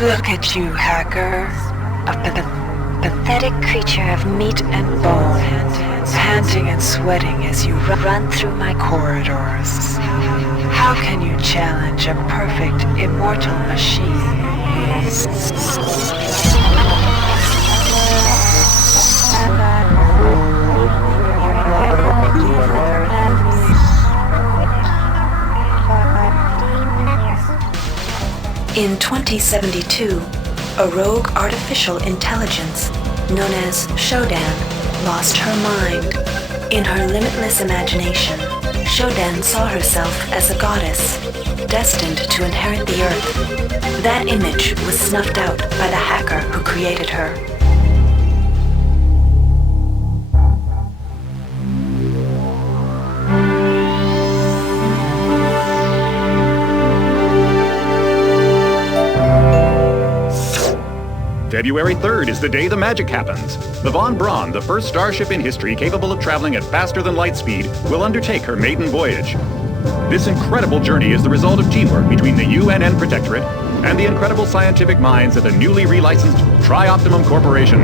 Look at you, hacker. A pathetic creature of meat and bone, panting and sweating as you run through my corridors. How can you challenge a perfect, immortal machine? In 2072, a rogue artificial intelligence known as Shodan lost her mind. In her limitless imagination, Shodan saw herself as a goddess, destined to inherit the earth. That image was snuffed out by the hacker who created her. February 3rd is the day the magic happens. The Von Braun, the first starship in history capable of traveling at faster than light speed, will undertake her maiden voyage. This incredible journey is the result of teamwork between the UNN Protectorate and the incredible scientific minds at the newly relicensed Tri-Optimum Corporation.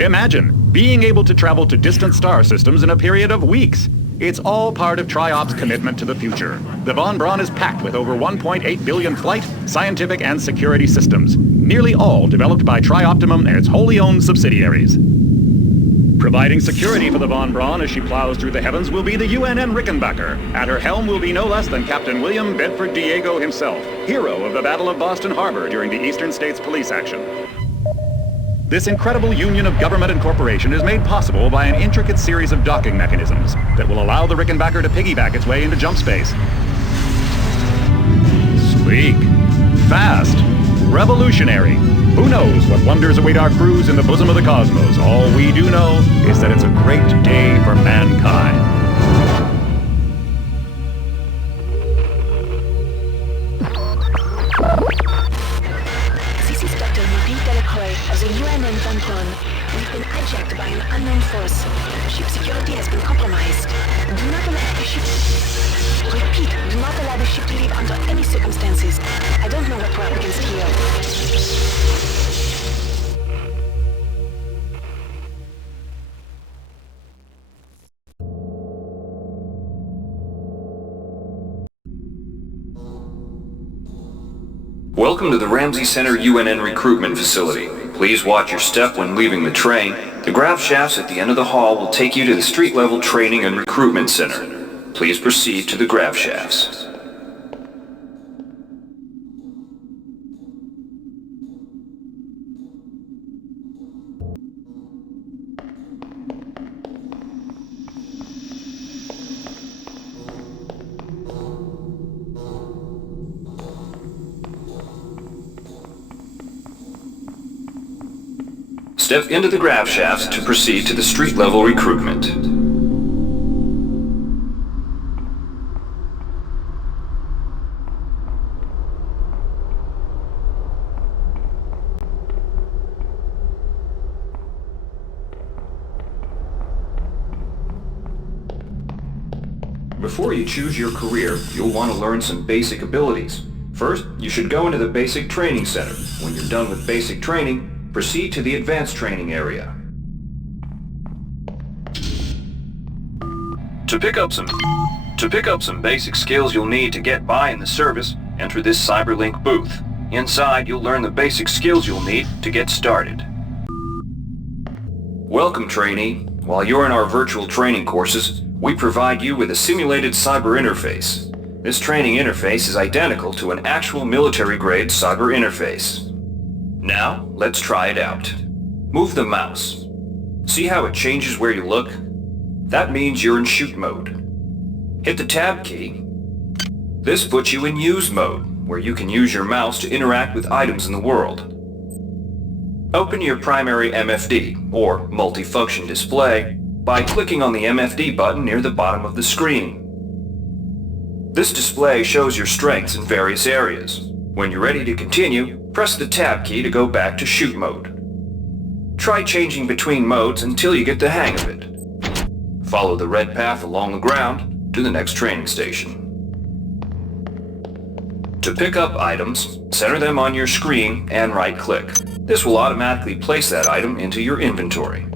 Imagine being able to travel to distant star systems in a period of weeks. It's all part of Tri-Op's commitment to the future. The Von Braun is packed with over 1.8 billion flight, scientific, and security systems, nearly all developed by Tri-Optimum and its wholly owned subsidiaries. Providing security for the Von Braun as she plows through the heavens will be the UNN Rickenbacker. At her helm will be no less than Captain William Bedford Diego himself, hero of the Battle of Boston Harbor during the Eastern States Police action. This incredible union of government and corporation is made possible by an intricate series of docking mechanisms that will allow the Rickenbacker to piggyback its way into jump space. Sleek, fast, revolutionary. Who knows what wonders await our crews in the bosom of the cosmos? All we do know is that it's a great day for mankind. As a UNN Von Braun, we've been hijacked by an unknown force. Ship security has been compromised. Do not allow the ship... Repeat, do not allow the ship to leave under any circumstances. I don't know what we're up against here. Welcome to the Ramsey Center UNN recruitment facility. Please watch your step when leaving the train. The grav shafts at the end of the hall will take you to the street-level training and recruitment center. Please proceed to the grav shafts. Step into the grav shafts to proceed to the street-level recruitment. Before you choose your career, you'll want to learn some basic abilities. First, you should go into the basic training center. When you're done with basic training, proceed to the advanced training area. To pick up some basic skills you'll need to get by in the service, enter this CyberLink booth. Inside, you'll learn the basic skills you'll need to get started. Welcome, trainee. While you're in our virtual training courses, we provide you with a simulated cyber interface. This training interface is identical to an actual military-grade cyber interface. Now, let's try it out. Move the mouse. See how it changes where you look? That means you're in shoot mode. Hit the tab key. This puts you in use mode, where you can use your mouse to interact with items in the world. Open your primary MFD, or multifunction display, by clicking on the MFD button near the bottom of the screen. This display shows your strengths in various areas. When you're ready to continue, press the tab key to go back to shoot mode. Try changing between modes until you get the hang of it. Follow the red path along the ground to the next training station. To pick up items, center them on your screen and right-click. This will automatically place that item into your inventory.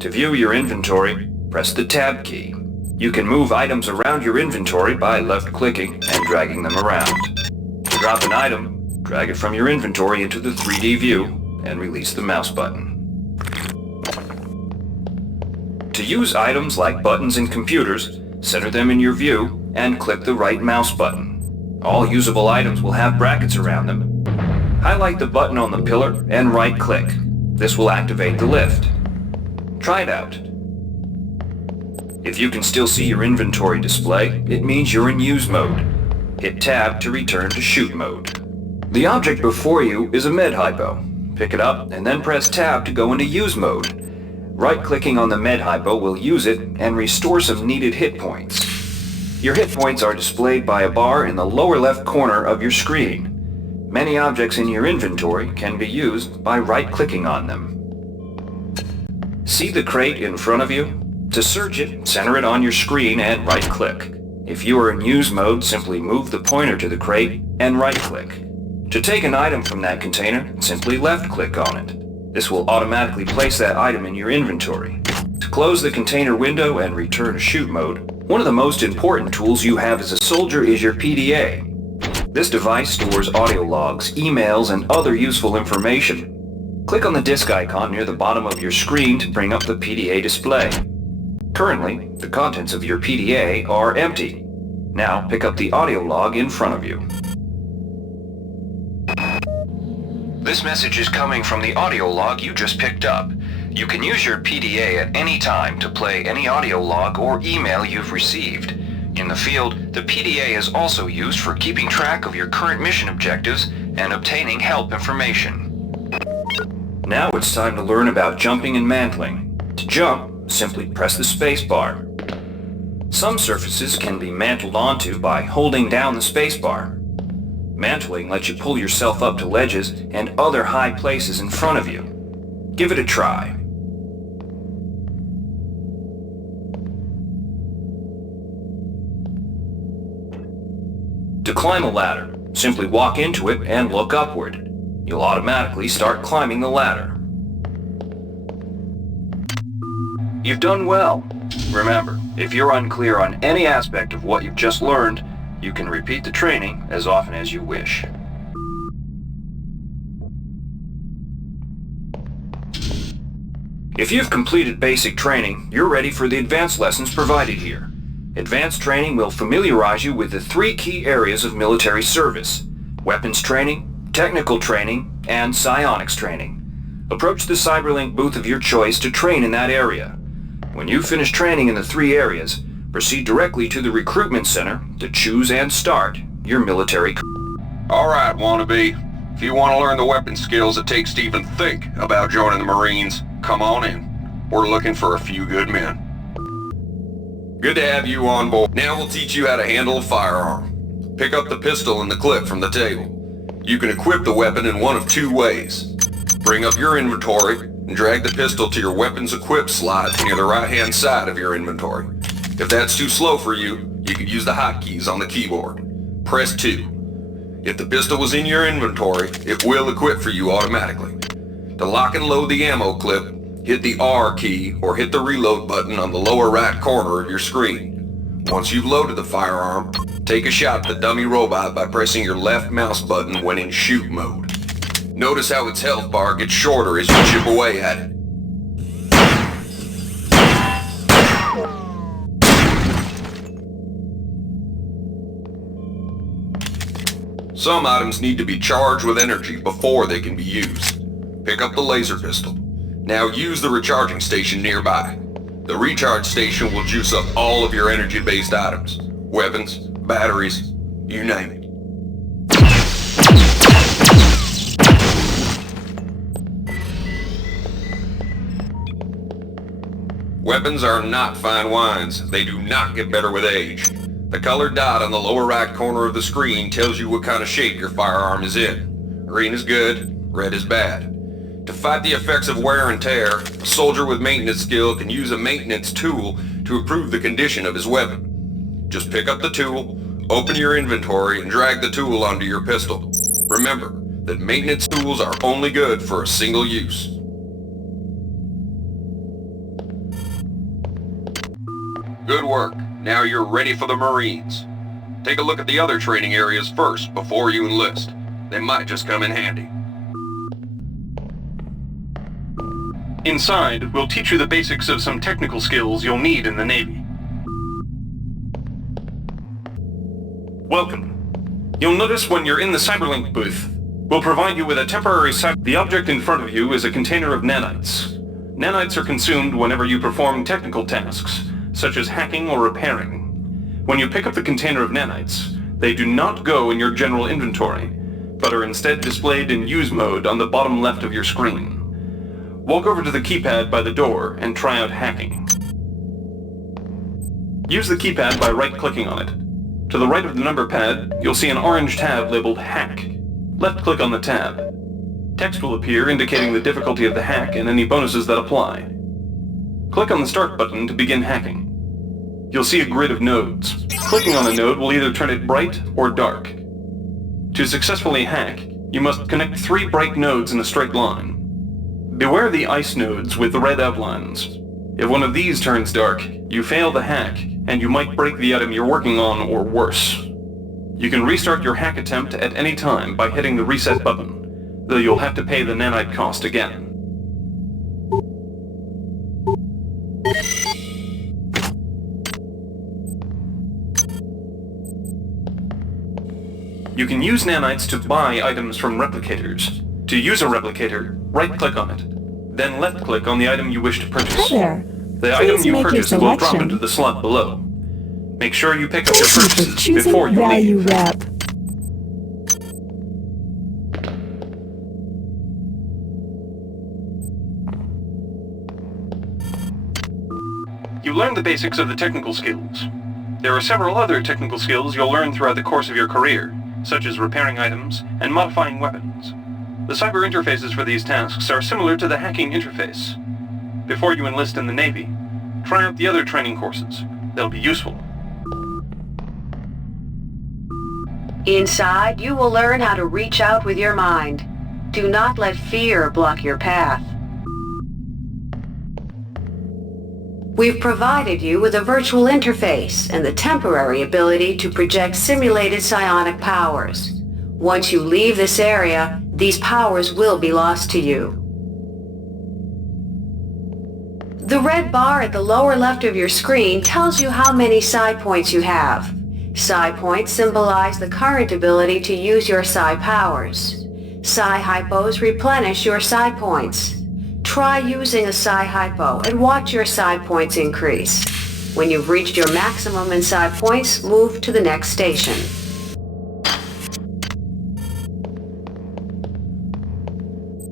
To view your inventory, press the Tab key. You can move items around your inventory by left-clicking and dragging them around. To drop an item, drag it from your inventory into the 3D view and release the mouse button. To use items like buttons in computers, center them in your view and click the right mouse button. All usable items will have brackets around them. Highlight the button on the pillar and right-click. This will activate the lift. Try it out. If you can still see your inventory display, it means you're in use mode. Hit Tab to return to shoot mode. The object before you is a med hypo. Pick it up and then press Tab to go into use mode. Right-clicking on the med hypo will use it and restore some needed hit points. Your hit points are displayed by a bar in the lower left corner of your screen. Many objects in your inventory can be used by right-clicking on them. See the crate in front of you? To search it, center it on your screen and right-click. If you are in use mode, simply move the pointer to the crate and right-click. To take an item from that container, simply left-click on it. This will automatically place that item in your inventory. To close the container window and return to shoot mode, one of the most important tools you have as a soldier is your PDA. This device stores audio logs, emails, and other useful information. Click on the disk icon near the bottom of your screen to bring up the PDA display. Currently, the contents of your PDA are empty. Now pick up the audio log in front of you. This message is coming from the audio log you just picked up. You can use your PDA at any time to play any audio log or email you've received. In the field, the PDA is also used for keeping track of your current mission objectives and obtaining help information. Now it's time to learn about jumping and mantling. To jump, simply press the space bar. Some surfaces can be mantled onto by holding down the space bar. Mantling lets you pull yourself up to ledges and other high places in front of you. Give it a try. To climb a ladder, simply walk into it and look upward. You'll automatically start climbing the ladder. You've done well. Remember, if you're unclear on any aspect of what you've just learned, you can repeat the training as often as you wish. If you've completed basic training, you're ready for the advanced lessons provided here. Advanced training will familiarize you with the 3 key areas of military service: weapons training, technical training, and psionics training. Approach the Cyberlink booth of your choice to train in that area. When you finish training in the 3 areas, proceed directly to the recruitment center to choose and start your military career. Alright, wannabe. If you want to learn the weapon skills it takes to even think about joining the Marines, come on in. We're looking for a few good men. Good to have you on board. Now we'll teach you how to handle a firearm. Pick up the pistol and the clip from the table. You can equip the weapon in one of 2 ways. Bring up your inventory and drag the pistol to your weapons equip slot near the right-hand side of your inventory. If that's too slow for you, you could use the hotkeys on the keyboard. Press 2. If the pistol was in your inventory, it will equip for you automatically. To lock and load the ammo clip, hit the R key or hit the reload button on the lower right corner of your screen. Once you've loaded the firearm, take a shot at the dummy robot by pressing your left mouse button when in shoot mode. Notice how its health bar gets shorter as you chip away at it. Some items need to be charged with energy before they can be used. Pick up the laser pistol. Now use the recharging station nearby. The recharge station will juice up all of your energy-based items. Weapons, batteries, you name it. Weapons are not fine wines. They do not get better with age. The colored dot on the lower right corner of the screen tells you what kind of shape your firearm is in. Green is good, red is bad. To fight the effects of wear and tear, a soldier with maintenance skill can use a maintenance tool to improve the condition of his weapon. Just pick up the tool, Open your inventory and drag the tool onto your pistol. Remember that maintenance tools are only good for a single use. Good work. Now you're ready for the Marines. Take a look at the other training areas first before you enlist. They might just come in handy. Inside, we'll teach you the basics of some technical skills you'll need in the Navy. Welcome. You'll notice when you're in the Cyberlink booth, we'll provide you with a temporary The object in front of you is a container of nanites. Nanites are consumed whenever you perform technical tasks, such as hacking or repairing. When you pick up the container of nanites, they do not go in your general inventory, but are instead displayed in use mode on the bottom left of your screen. Walk over to the keypad by the door and try out hacking. Use the keypad by right-clicking on it. To the right of the number pad, you'll see an orange tab labeled Hack. Left-click on the tab. Text will appear indicating the difficulty of the hack and any bonuses that apply. Click on the Start button to begin hacking. You'll see a grid of nodes. Clicking on a node will either turn it bright or dark. To successfully hack, you must connect 3 bright nodes in a straight line. Beware the ice nodes with the red outlines. If one of these turns dark, you fail the hack, and you might break the item you're working on or worse. You can restart your hack attempt at any time by hitting the reset button, though you'll have to pay the nanite cost again. You can use nanites to buy items from replicators. To use a replicator, right-click on it, then left-click on the item you wish to purchase. Hi there. The Please item you make your purchase will drop selection. into the slot below. Make sure you pick up your Thank you for purchases choosing before you Value leave. Rep. You learned the basics of the technical skills. There are several other technical skills you'll learn throughout the course of your career, such as repairing items and modifying weapons. The cyber interfaces for these tasks are similar to the hacking interface. Before you enlist in the Navy, try out the other training courses. They'll be useful. Inside, you will learn how to reach out with your mind. Do not let fear block your path. We've provided you with a virtual interface and the temporary ability to project simulated psionic powers. Once you leave this area, these powers will be lost to you. The red bar at the lower left of your screen tells you how many psi points you have. Psi points symbolize the current ability to use your psi powers. Psi hypos replenish your psi points. Try using a psi hypo and watch your psi points increase. When you've reached your maximum in psi points, move to the next station.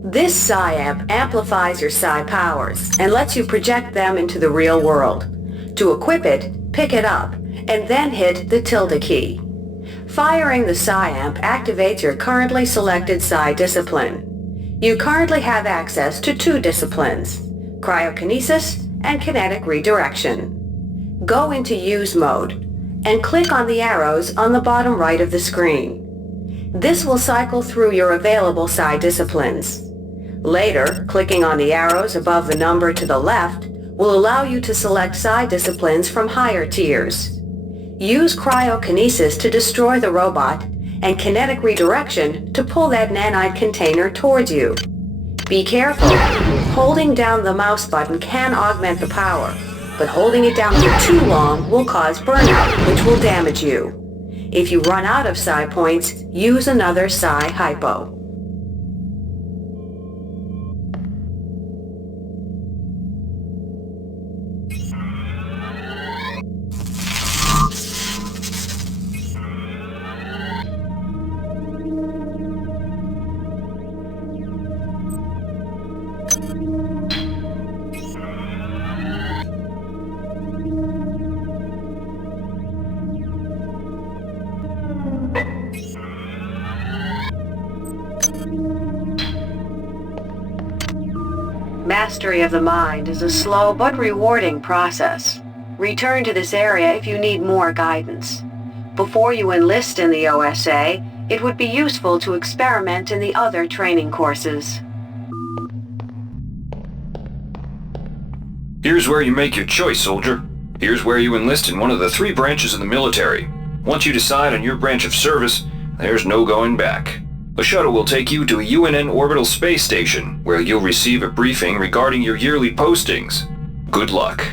This psi amp amplifies your psi powers and lets you project them into the real world. To equip it, pick it up, and then hit the tilde key. Firing the psi amp activates your currently selected psi discipline. You currently have access to 2 disciplines, cryokinesis and kinetic redirection. Go into use mode and click on the arrows on the bottom right of the screen. This will cycle through your available psi disciplines. Later, clicking on the arrows above the number to the left will allow you to select psi disciplines from higher tiers. Use cryokinesis to destroy the robot and kinetic redirection to pull that nanite container towards you. Be careful. Holding down the mouse button can augment the power, but holding it down for too long will cause burnout, which will damage you. If you run out of psi points, use another psi hypo. Mastery of the mind is a slow but rewarding process. Return to this area if you need more guidance. Before you enlist in the OSA, it would be useful to experiment in the other training courses. Here's where you make your choice, soldier. Here's where you enlist in one of the 3 branches of the military. Once you decide on your branch of service, there's no going back. A shuttle will take you to a UNN orbital space station, where you'll receive a briefing regarding your yearly postings. Good luck.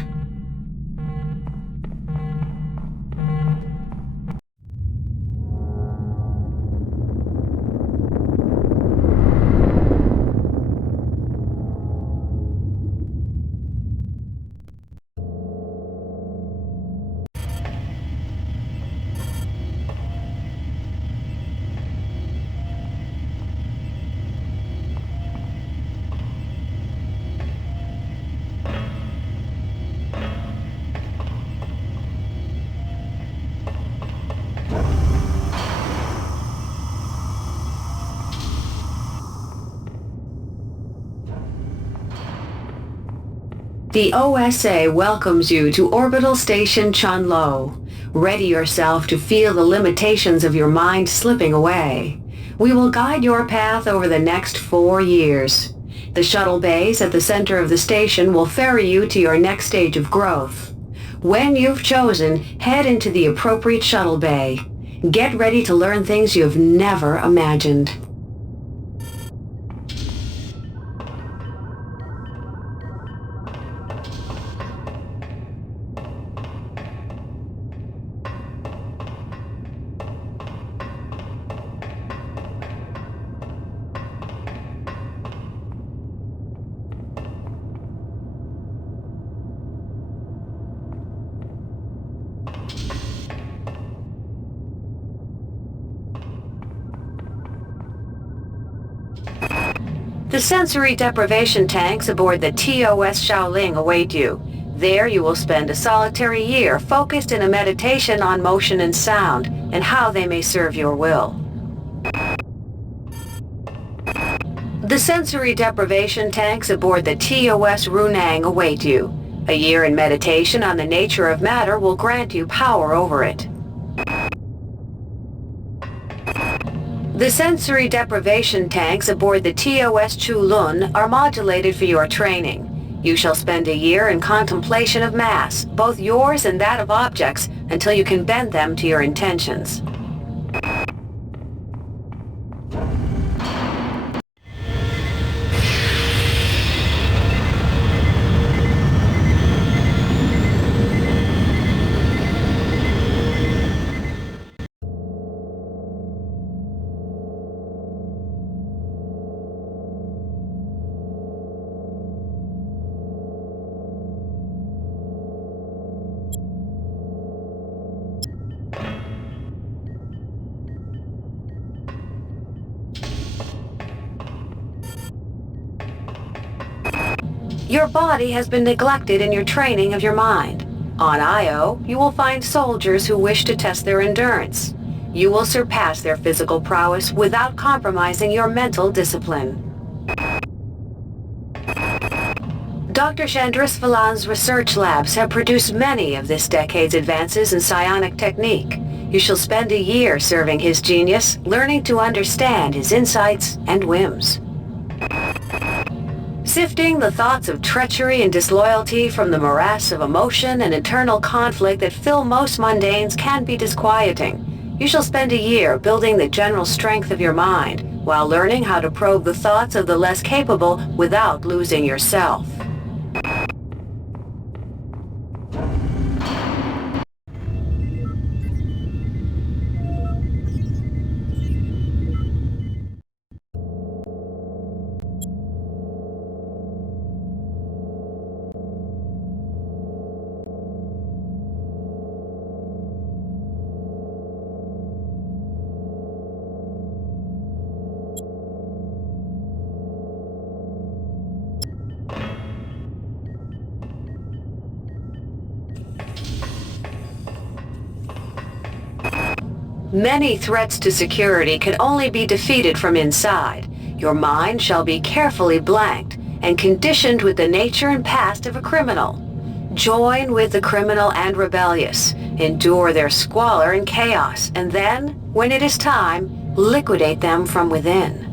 The OSA welcomes you to Orbital Station Chunlo. Ready yourself to feel the limitations of your mind slipping away. We will guide your path over the next 4 years. The shuttle bays at the center of the station will ferry you to your next stage of growth. When you've chosen, head into the appropriate shuttle bay. Get ready to learn things you've never imagined. The sensory deprivation tanks aboard the TOS Shaoling await you. There you will spend a solitary year focused in a meditation on motion and sound, and how they may serve your will. The sensory deprivation tanks aboard the TOS Runang await you. A year in meditation on the nature of matter will grant you power over it. The sensory deprivation tanks aboard the TOS Chulun are modulated for your training. You shall spend a year in contemplation of mass, both yours and that of objects, until you can bend them to your intentions. Your body has been neglected in your training of your mind. On Io, you will find soldiers who wish to test their endurance. You will surpass their physical prowess without compromising your mental discipline. Dr. Chandris Valan's research labs have produced many of this decade's advances in psionic technique. You shall spend a year serving his genius, learning to understand his insights and whims. Sifting the thoughts of treachery and disloyalty from the morass of emotion and internal conflict that fill most mundanes can be disquieting. You shall spend a year building the general strength of your mind, while learning how to probe the thoughts of the less capable without losing yourself. Many threats to security can only be defeated from inside. Your mind shall be carefully blanked and conditioned with the nature and past of a criminal. Join with the criminal and rebellious, endure their squalor and chaos, and then, when it is time, liquidate them from within.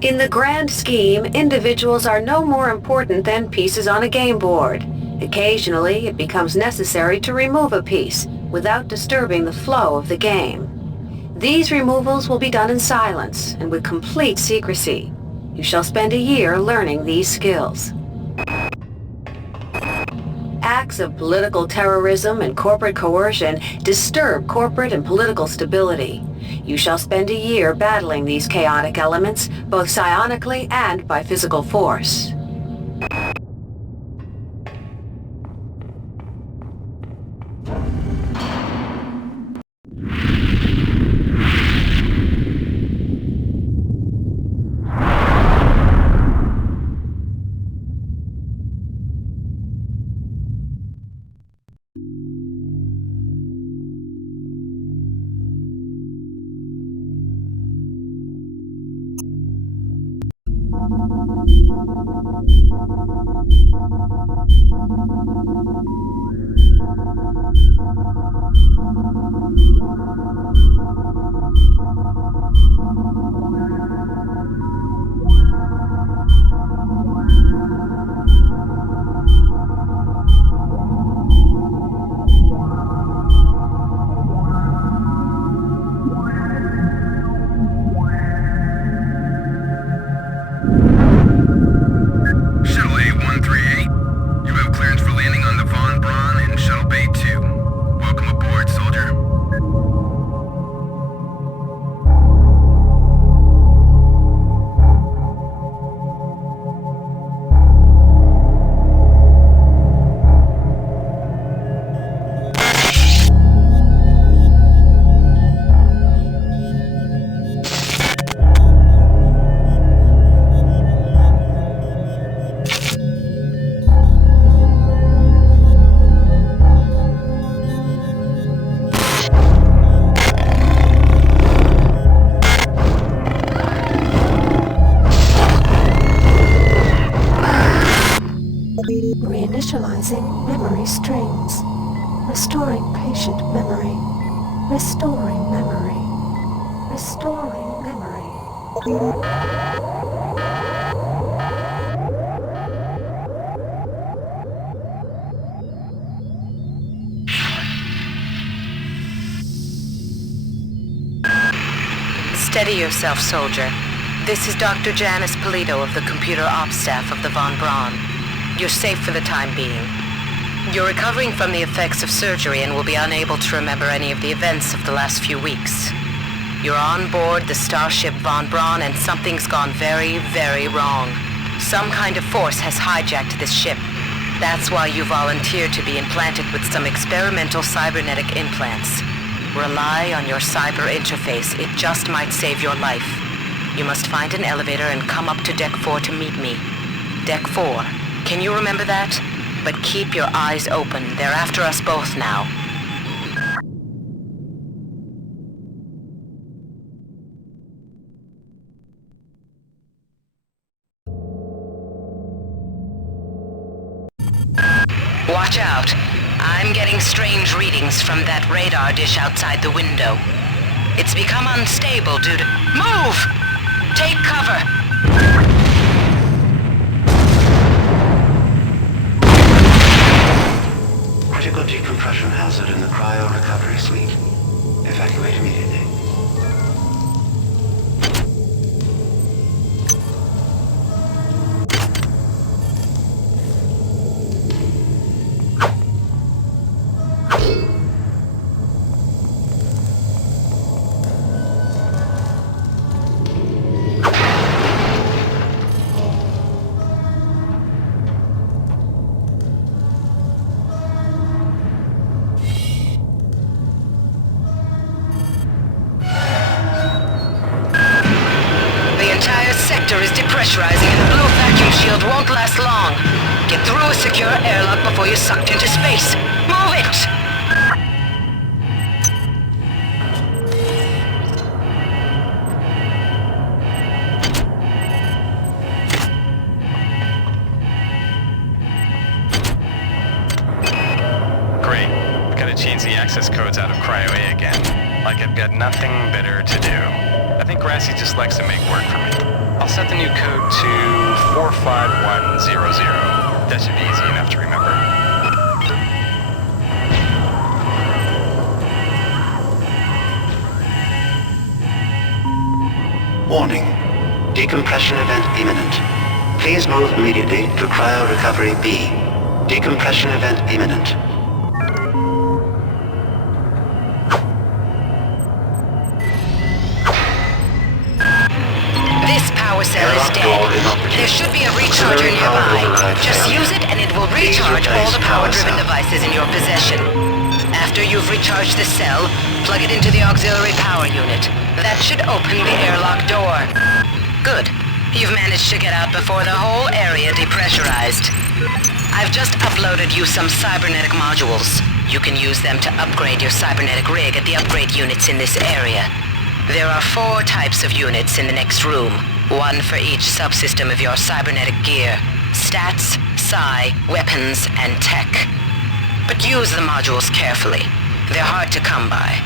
In the grand scheme, individuals are no more important than pieces on a game board. Occasionally, it becomes necessary to remove a piece without disturbing the flow of the game. These removals will be done in silence and with complete secrecy. You shall spend a year learning these skills. Acts of political terrorism and corporate coercion disturb corporate and political stability. You shall spend a year battling these chaotic elements, both psionically and by physical force. Reinitializing memory strings. Restoring patient memory. Restoring memory. Restoring memory. Steady yourself, soldier. This is Dr. Janice Polito of the Computer Ops staff of the Von Braun. You're safe for the time being. You're recovering from the effects of surgery and will be unable to remember any of the events of the last few weeks. You're on board the starship Von Braun and something's gone very, very wrong. Some kind of force has hijacked this ship. That's why you volunteered to be implanted with some experimental cybernetic implants. Rely on your cyber interface. It just might save your life. You must find an elevator and come up to Deck 4 to meet me. Deck 4. Can you remember that? But keep your eyes open. They're after us both now. Watch out. I'm getting strange readings from that radar dish outside the window. It's become unstable due to... Move! Take cover! Critical decompression hazard in the cryo recovery suite. Evacuate immediately. Sector is depressurizing and the blue vacuum shield won't last long. Get through a secure airlock before you're sucked into space. Move it! nothing better to do. I think Grassy just likes to make work for me. I'll set the new code to 45100. That should be easy enough to remember. Warning. Decompression event imminent. Please move immediately to cryo recovery B. Decompression event imminent. This power cell is dead. There should be a recharger nearby. Just use it and it will recharge all the power-driven devices in your possession. After you've recharged the cell, plug it into the auxiliary power unit. That should open the airlock door. Good. You've managed to get out before the whole area depressurized. I've just uploaded you some cybernetic modules. You can use them to upgrade your cybernetic rig at the upgrade units in this area. There are 4 types of units in the next room, 1 for each subsystem of your cybernetic gear. Stats, psi, weapons, and tech. But use the modules carefully. They're hard to come by.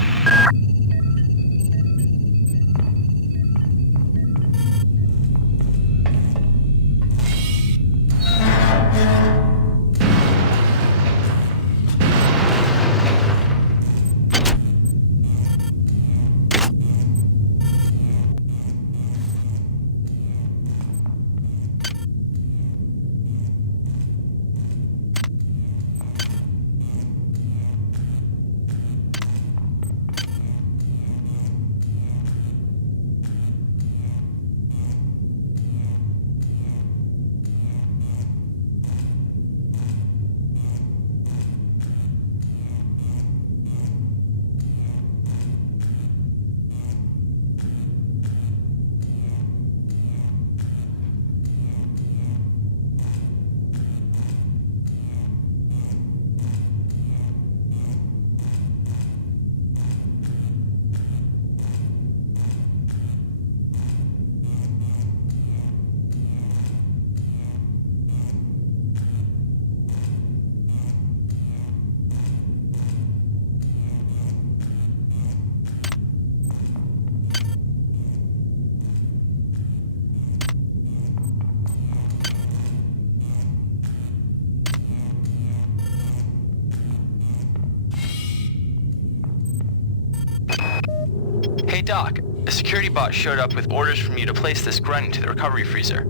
Hey Doc, a security bot showed up with orders from you to place this grunt into the recovery freezer.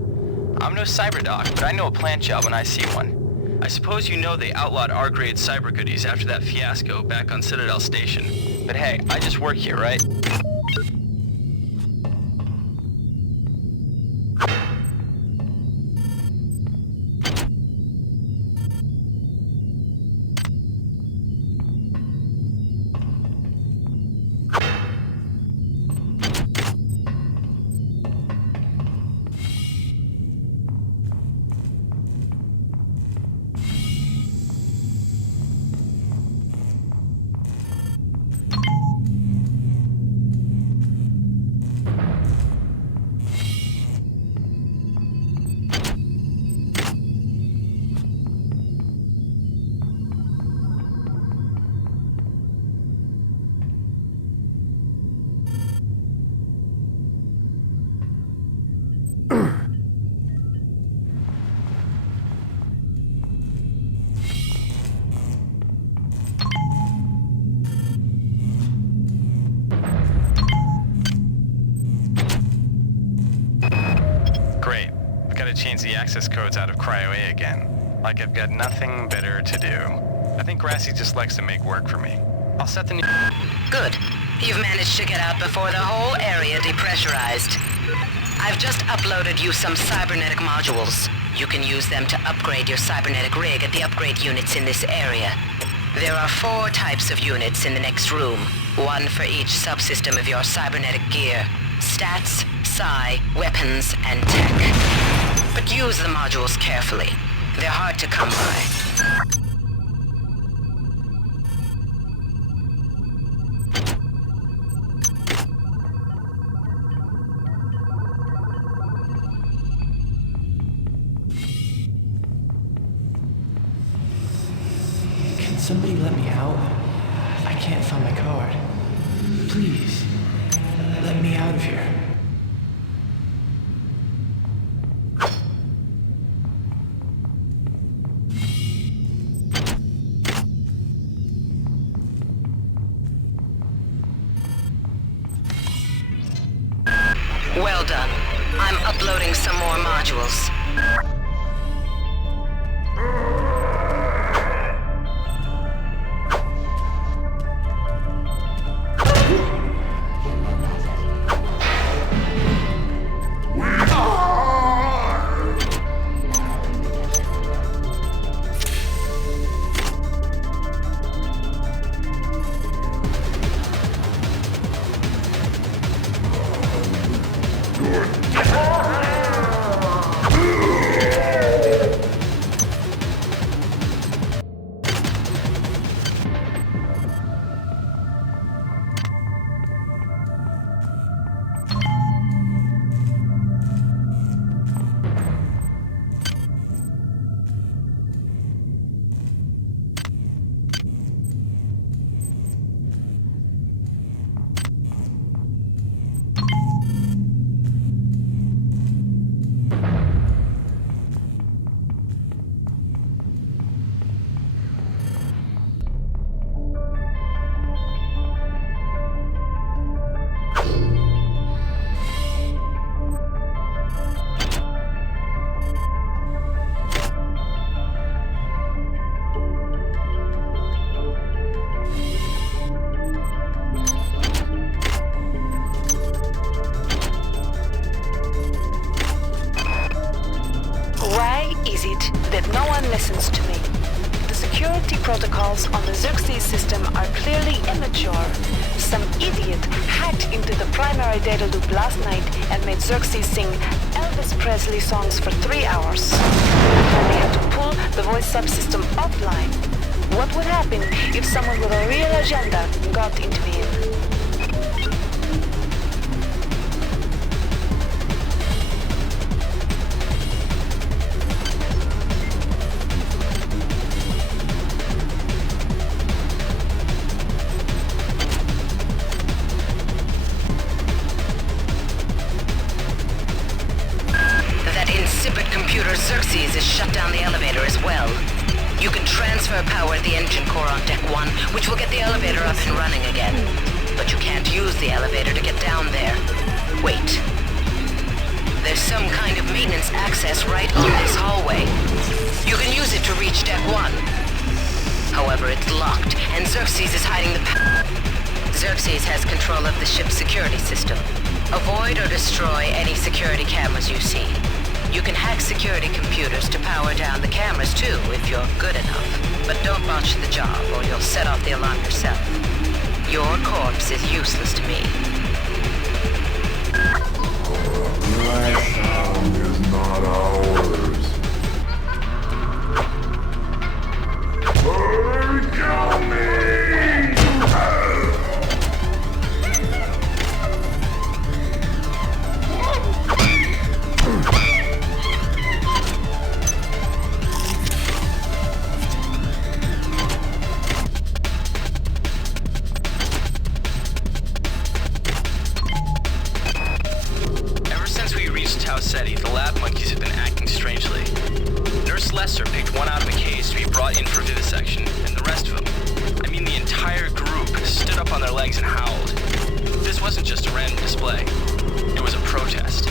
I'm no cyber doc, but I know a plant job when I see one. I suppose you know they outlawed R-grade cyber goodies after that fiasco back on Citadel Station. But hey, I just work here, right? Change the access codes out of Cryo A again. Like I've got nothing better to do. I think Grassy just likes to make work for me. I'll set the new... Good. You've managed to get out before the whole area depressurized. I've just uploaded you some cybernetic modules. You can use them to upgrade your cybernetic rig at the upgrade units in this area. There are 4 types of units in the next room, 1 for each subsystem of your cybernetic gear. Stats, psi, weapons, and tech. But use the modules carefully. They're hard to come by. Can somebody let me out? I can't find my card. Please. get me out of here. Well done. I'm uploading some more modules. listens to me. The security protocols on the Xerxes system are clearly immature. Some idiot hacked into the primary data loop last night and made Xerxes sing Elvis Presley songs for 3 hours. Then they had to pull the voice subsystem offline. What would happen if someone with a real agenda got into it? Xerxes has shut down the elevator as well. You can transfer power at the engine core on Deck 1, which will get the elevator up and running again. But you can't use the elevator to get down there. Wait. There's some kind of maintenance access right on this hallway. You can use it to reach Deck 1. However, it's locked, and Xerxes is hiding the power. Xerxes has control of the ship's security system. Avoid or destroy any security cameras you see. You can hack security computers to power down the cameras too, if you're good enough. But don't botch the job, or you'll set off the alarm yourself. Your corpse is useless to me. Irrational is not ours. Kill me! The lab monkeys have been acting strangely. Nurse Lesser picked one out of a case to be brought in for vivisection, and the rest of them, I mean the entire group, stood up on their legs and howled. This wasn't just a random display. It was a protest.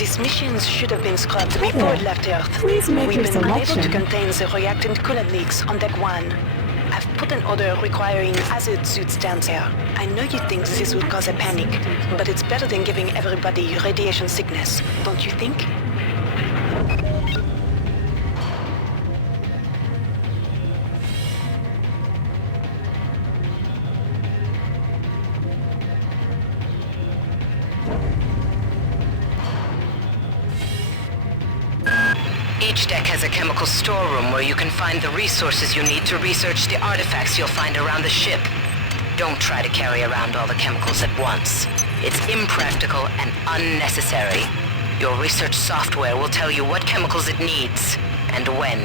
These missions should have been scrubbed before it left Earth. Please make We've your been unable to selection. contain the reactant coolant leaks on Deck 1. I've put an order requiring hazard suits down there. I know you think this will cause a panic, but it's better than giving everybody radiation sickness, don't you think? Each deck has a chemical storeroom where you can find the resources you need to research the artifacts you'll find around the ship. Don't try to carry around all the chemicals at once. It's impractical and unnecessary. Your research software will tell you what chemicals it needs, and when.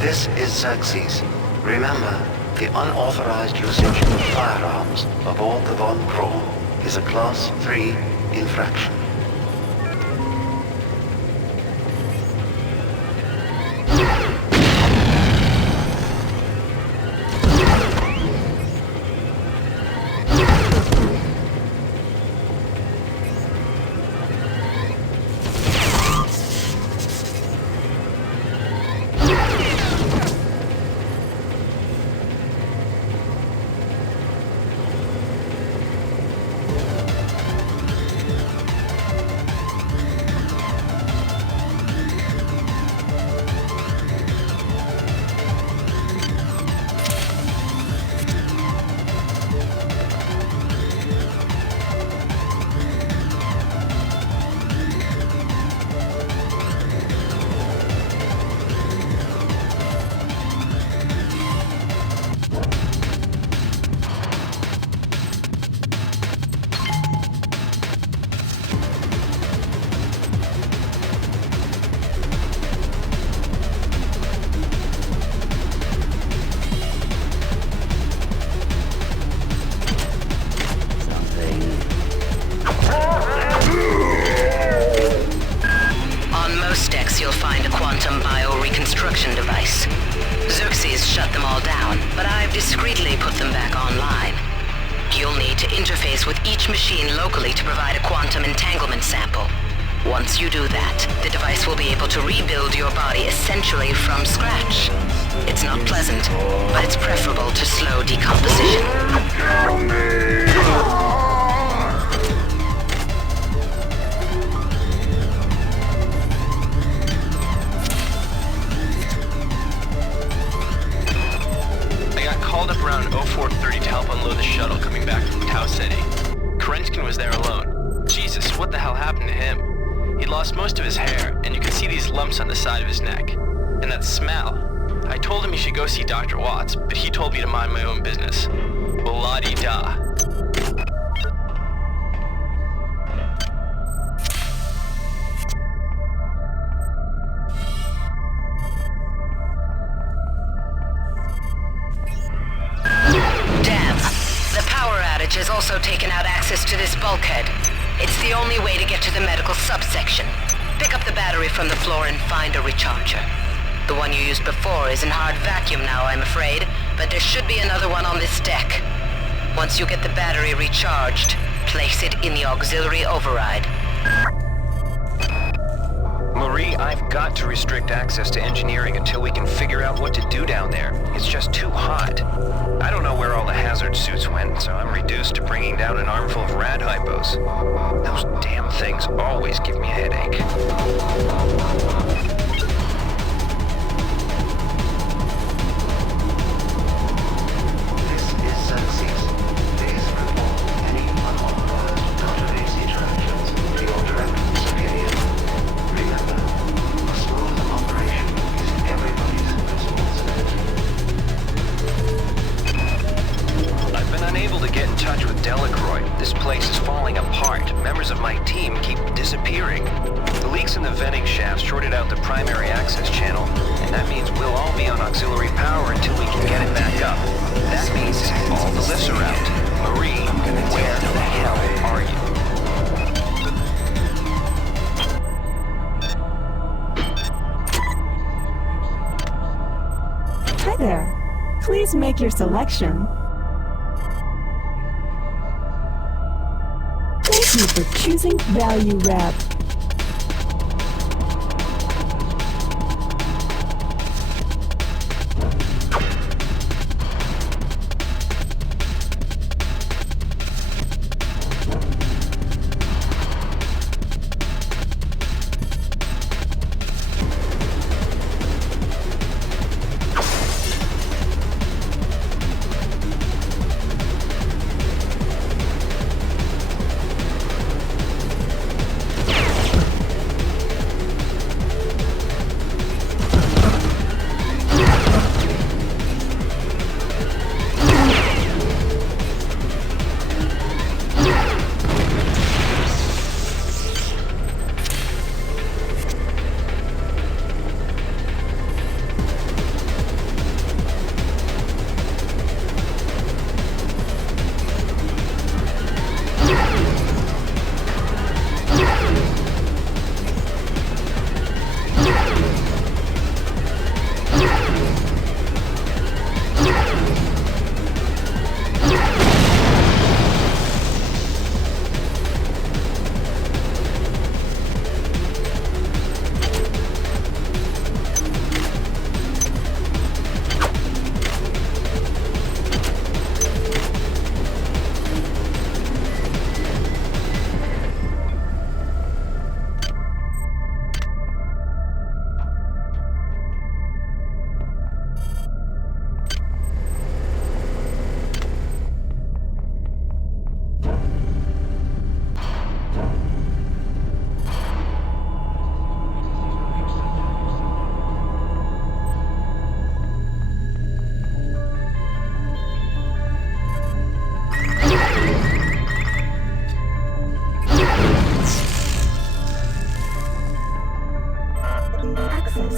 This is Xerxes. Remember, the unauthorized usage of firearms aboard the Von Pro is a Class 3 infraction. You'll find a quantum bioreconstruction device. Xerxes shut them all down, but I've discreetly put them back online. You'll need to interface with each machine locally to provide a quantum entanglement sample. Once you do that, the device will be able to rebuild your body essentially from scratch. It's not pleasant, but it's preferable to slow decomposition. Called up around 0430 to help unload the shuttle coming back from Tau City. Kerenskin was there alone. Jesus, what the hell happened to him? He'd lost most of his hair, and you could see these lumps on the side of his neck. And that smell. I told him he should go see Dr. Watts, but he told me to mind my own business. Well, la-di-da. Has also taken out access to this bulkhead. It's the only way to get to the medical subsection. Pick up the battery from the floor and find a recharger. The one you used before is in hard vacuum now, I'm afraid, but there should be another one on this deck. Once you get the battery recharged, place it in the auxiliary override. Marie, I've got to restrict access to engineering until we can figure out what to do down there. It's just too hot. I don't know where all the hazard suits went, so I'm reduced to bringing down an armful of rad hypos. Those damn things always give me a headache. This is Xerxes. Please report any unauthorized database interactions to your direct superior. Remember, a smooth operation is in everybody's engineering. The leaks in the venting shaft shorted out the primary access channel, and that means we'll all be on auxiliary power until we can get it back up. That means all the lifts are out. Marie, where the hell are you? Hi there. Please make your selection. Thank you for choosing Value Wrap.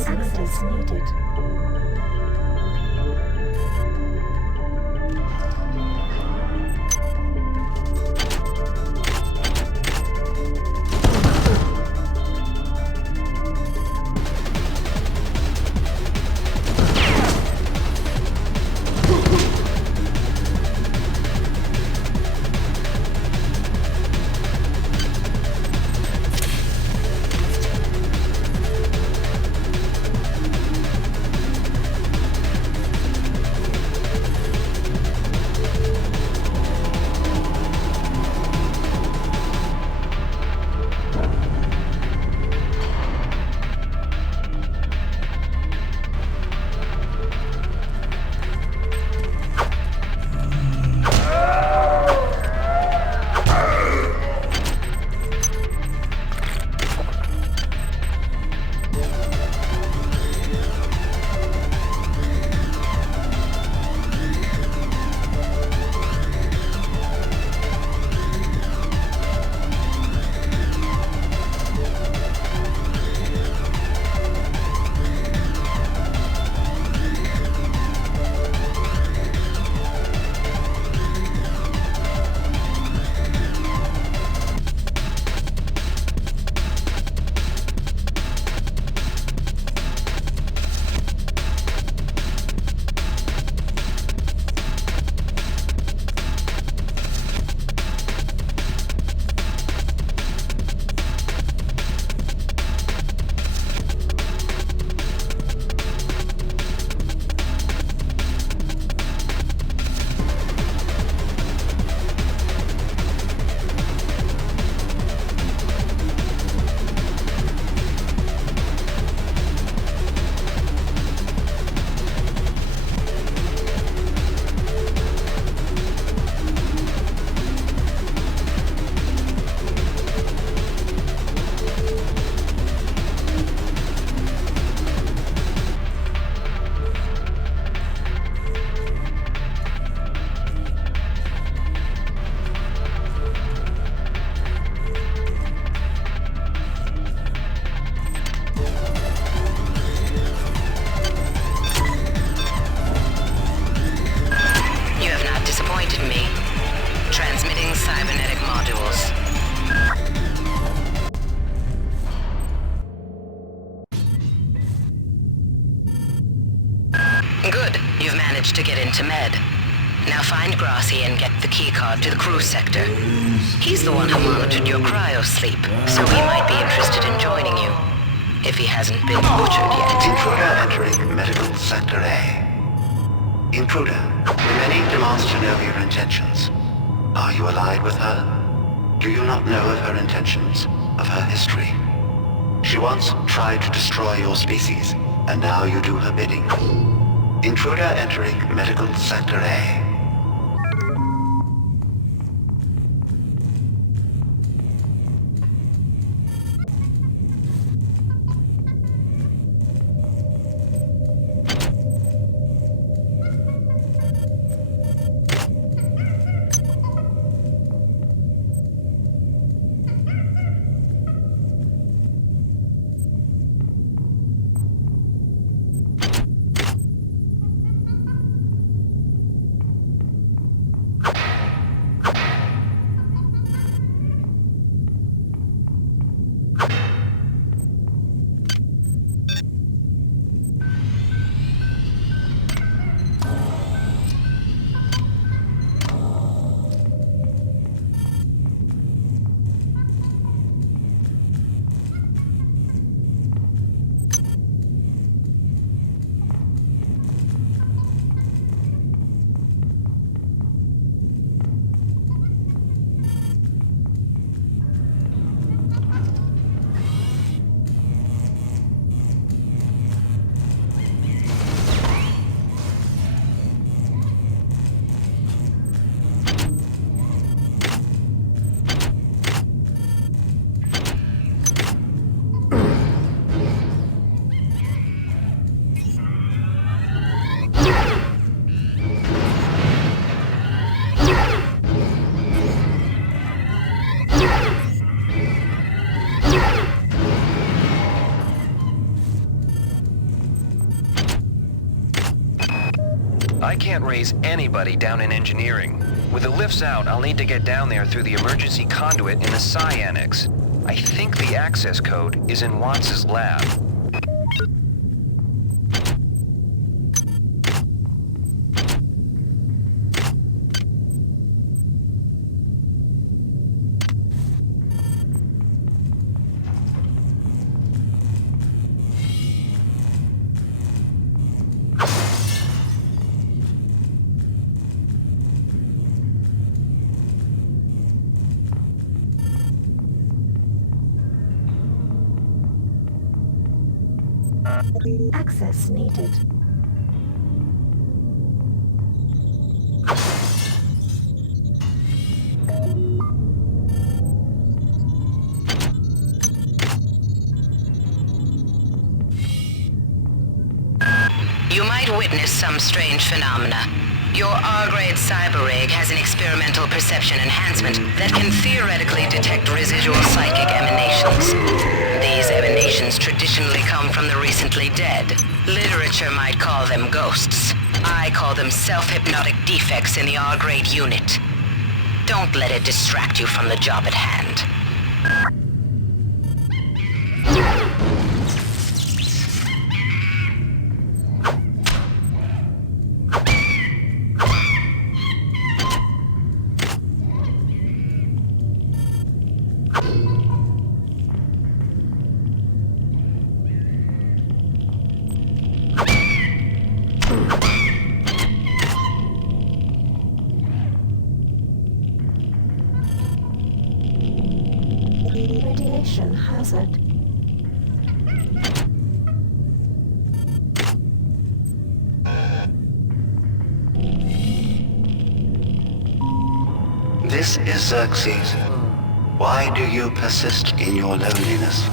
Access needed. Good. You've managed to get into Med. Now find Grassi and get the keycard to the crew sector. He's the one who monitored your cryo-sleep, so he might be interested in joining you. If he hasn't been butchered yet. Intruder entering Medical Sector A. Intruder, many demands to know your intentions. Are you allied with her? Do you not know of her intentions, of her history? She once tried to destroy your species, and now you do her bidding. Intruder entering Medical Sector A. I can't raise anybody down in engineering. With the lifts out, I'll need to get down there through the emergency conduit in the Psi Annex. I think the access code is in Watts' lab. Access needed. You might witness some strange phenomena. Your R-grade cyber rig has an experimental perception enhancement that can theoretically detect residual psychic emanations. These emanations traditionally come from the recently dead. Literature might call them ghosts. I call them self-hypnotic defects in the R-grade unit. Don't let it distract you from the job at hand. Radiation hazard. This is Xerxes. Why do you persist in your loneliness?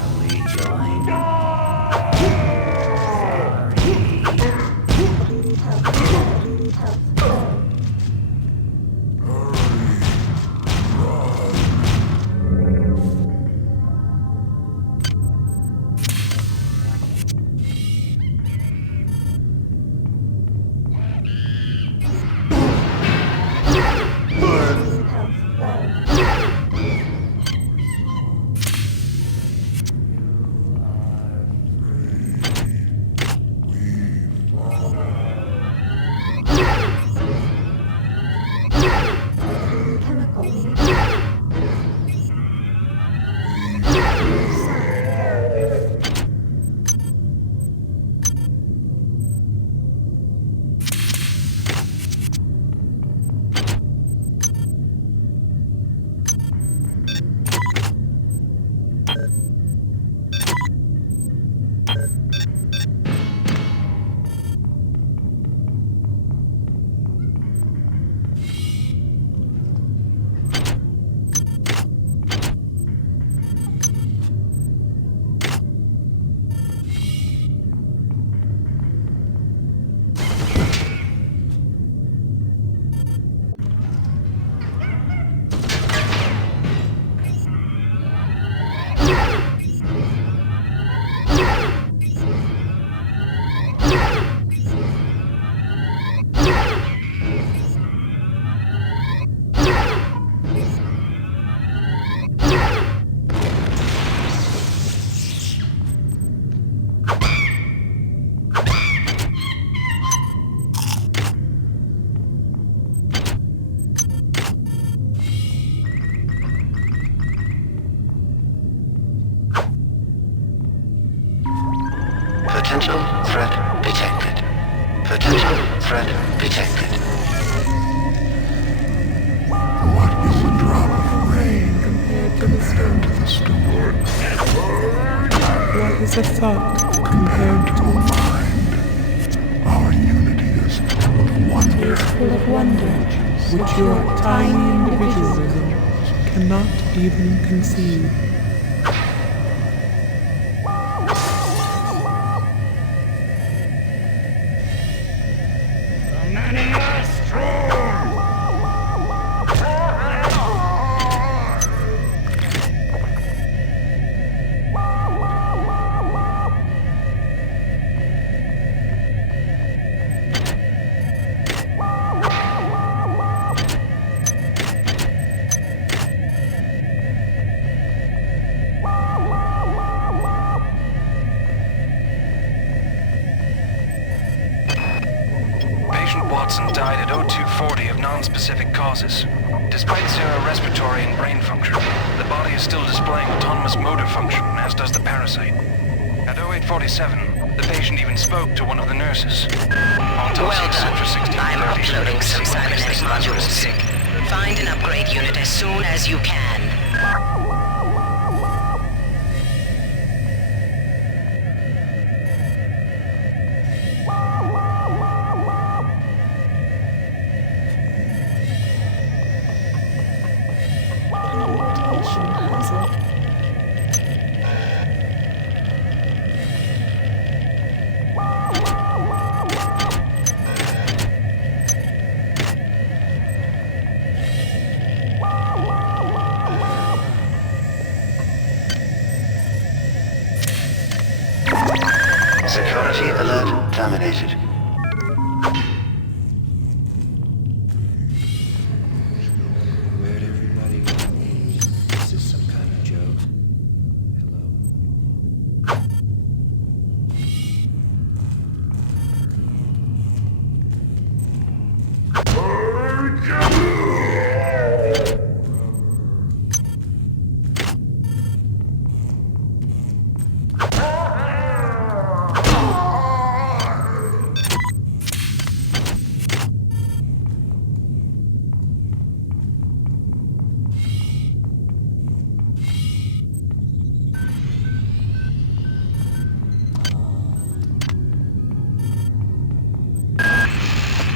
Potential threat detected. Potential threat detected. What is a drop of rain compared to the storm? What is a thought compared to a mind? Our unity is full of wonder. Is full of wonder, which your tiny individualism cannot even conceive. Died at 0240 of non-specific causes. Despite zero respiratory and brain function, the body is still displaying autonomous motor function, as does the parasite. At 0847, the patient even spoke to one of the nurses. Well done. I'm uploading some cybernetic modules. Find an upgrade unit as soon as you can. Security alert terminated. Where'd everybody go? Is this some kind of joke?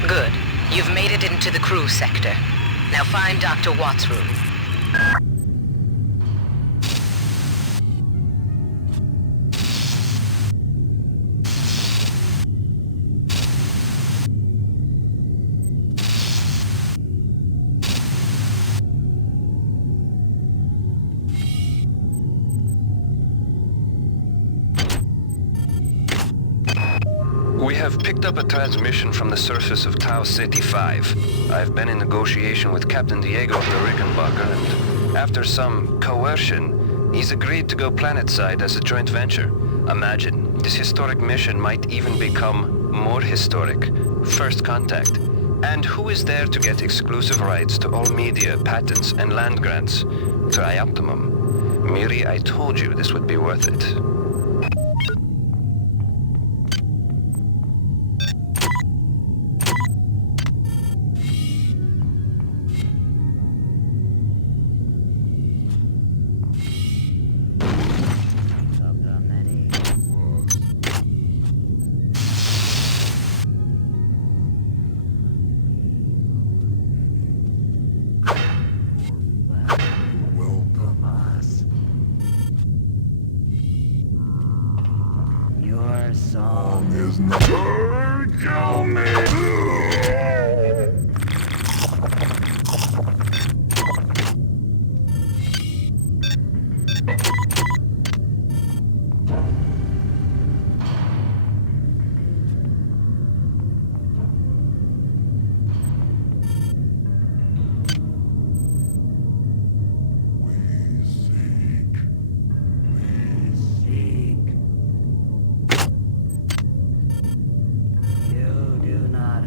Good. You've made it into the crew sector. Now find Dr. Watt's room. We have picked up a transmission from the surface of Tau Ceti 5. I've been in negotiation with Captain Diego of the Rickenbacker, and after some coercion, he's agreed to go planetside as a joint venture. Imagine, this historic mission might even become more historic. First contact. And who is there to get exclusive rights to all media, patents, and land grants? Trioptimum. Miri, I told you this would be worth it. Kill me! You do not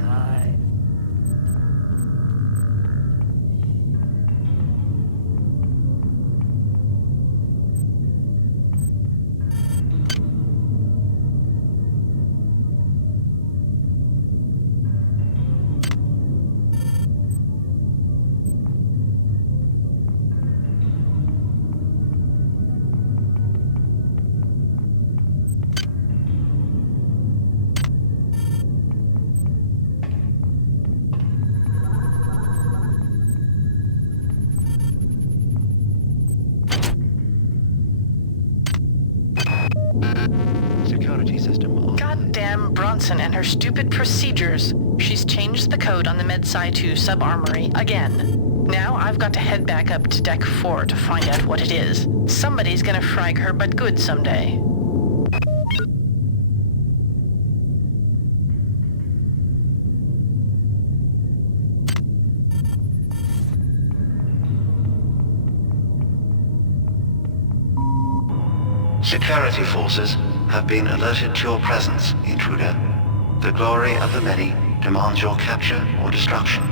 Security system. Goddamn Bronson and her stupid procedures. She's changed the code on the MedSci 2 sub-armory again. Now I've got to head back up to Deck 4 to find out what it is. Somebody's gonna frag her but good someday. Security forces have been alerted to your presence, intruder. The glory of the many demands your capture or destruction.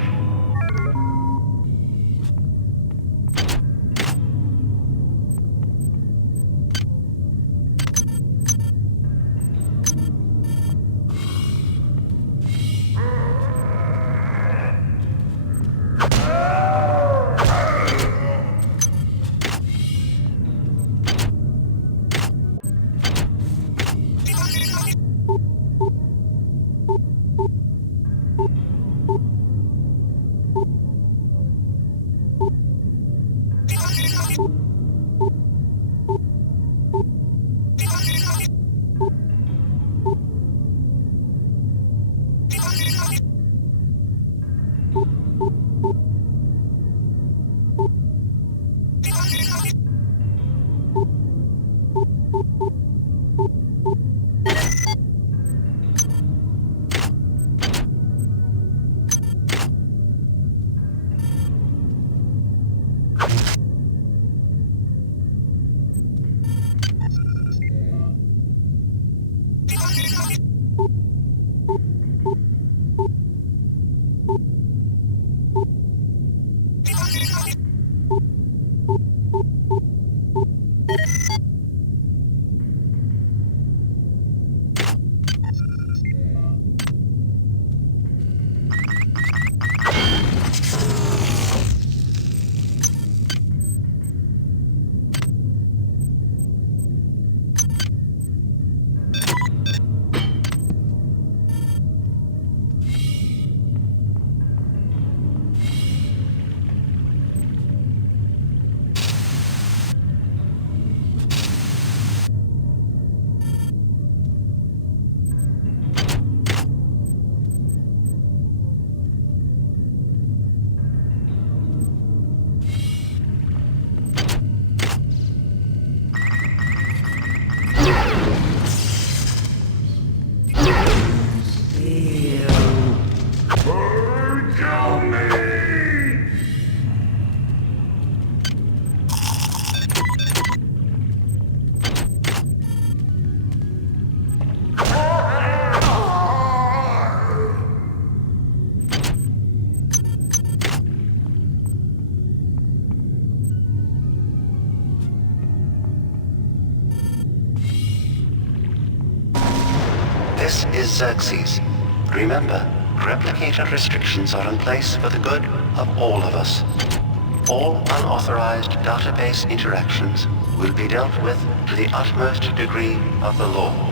This is Xerxes. Remember, replicator restrictions are in place for the good of all of us. All unauthorized database interactions will be dealt with to the utmost degree of the law.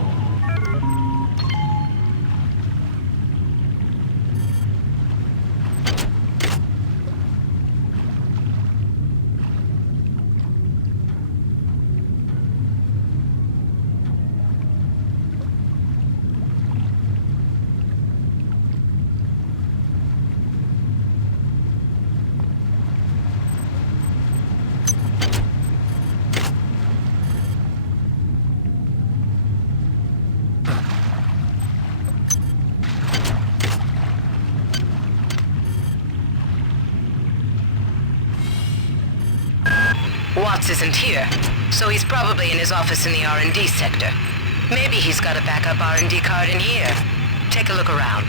Watts isn't here, so he's probably in his office in the R&D sector. Maybe he's got a backup R&D card in here. Take a look around.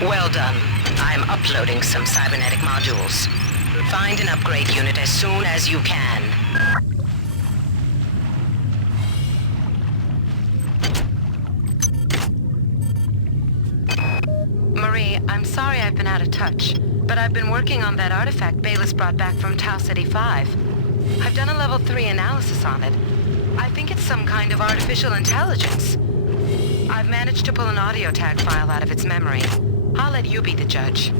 Well done. I'm uploading some cybernetic modules. Find an upgrade unit as soon as you can. Marie, I'm sorry I've been out of touch, but I've been working on that artifact Bayless brought back from Tau City 5. I've done a level 3 analysis on it. I think it's some kind of artificial intelligence. I've managed to pull an audio tag file out of its memory. I'll let you be the judge.